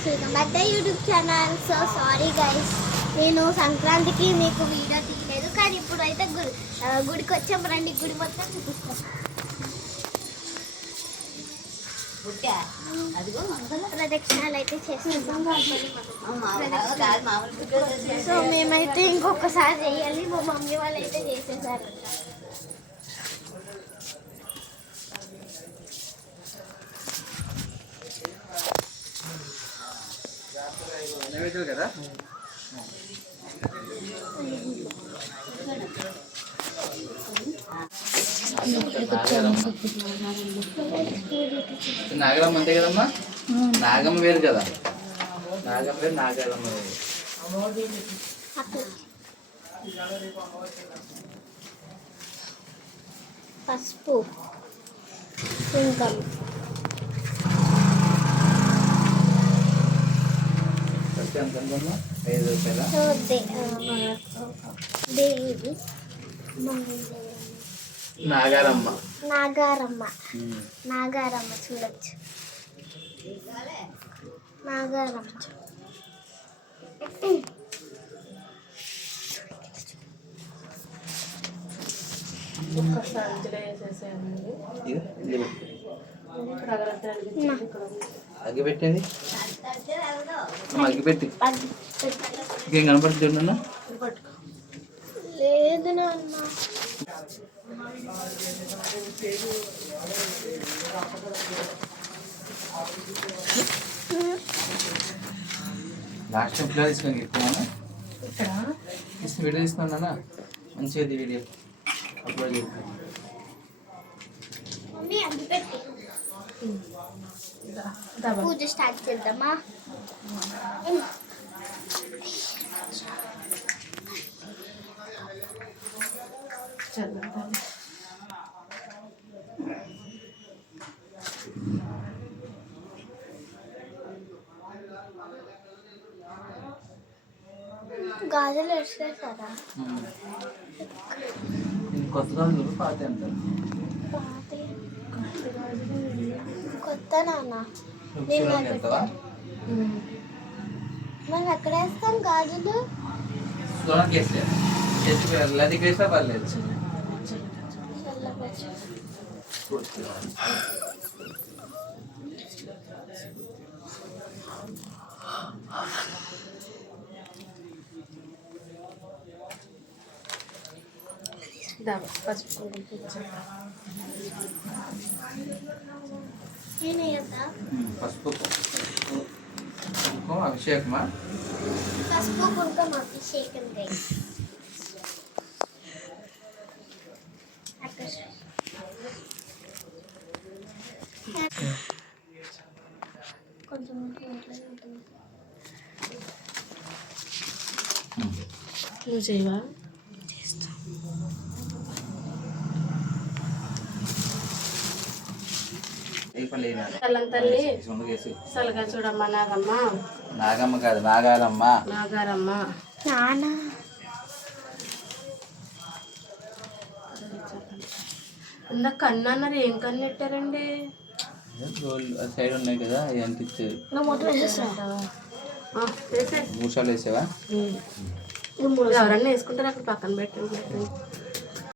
Guys, welcome back to YouTube channel. So sorry guys, నేను సంక్రాంతికి మీకు వీడియో తీయలేదు, కానీ ఇప్పుడు అయితే గుడికి వచ్చాం. రండి, గుడి మొత్తం చూపిస్తాం. ప్రదక్షిణాలు అయితే చేస్తాం. సో మేమైతే ఇంకొకసారి చేయాలి. మా మమ్మీ వాళ్ళు అయితే చేసేసారు. కదా నాగరమ్మ అంతే కదమ్మా. నాగమ్మ వేరు కదా, నాగమ్మ వేరు, నాగరమ్మ వేరు. పసుపు, కుంకం, నాగారమ్మ. నాగారమ్మ, నాగారమ్మ చూడొచ్చు. నాగారమ్మ అగ్గి పెట్టండి, అగ్గి పెట్టి ఇంకేం కనపడుతుంది చూడన్నా. లేదు నాన్న. లాస్ట్ టైం తీసుకొని ఎక్కువ వీడియో తీసుకున్నా మంచిగా వీడియో అప్లోడ్ చేస్తాను. పూజ స్టార్ట్ చేద్దామా? గాజులు వేసేసారా? కొత్త గాజులు పాత అంటారు. కొత్త నాన్న. మనం ఎక్కడ వేస్తాం గాజులు? వేసినా పర్లేదు. పసుపు కుంకుమ అభిషేకమా? పసుపు కుంకుమ అభిషేకం. కొంచెం నువ్వు చేయవా? తల్లి సలగా చూడమ్మా. నాగమ్మ, నాగమ్మ కాదు, నాగారమ్మ. నాగారమ్మ నాన్న. ఇందాక కన్ను అన్నారు, ఏం కన్ను పెట్టారండి? సైడ్ ఉన్నాయి కదా, అవి అనిపించేది. వేసే మూసాలు వేసావా? ఎవరన్నా వేసుకుంటారు, అక్కడ పక్కన పెట్టండి.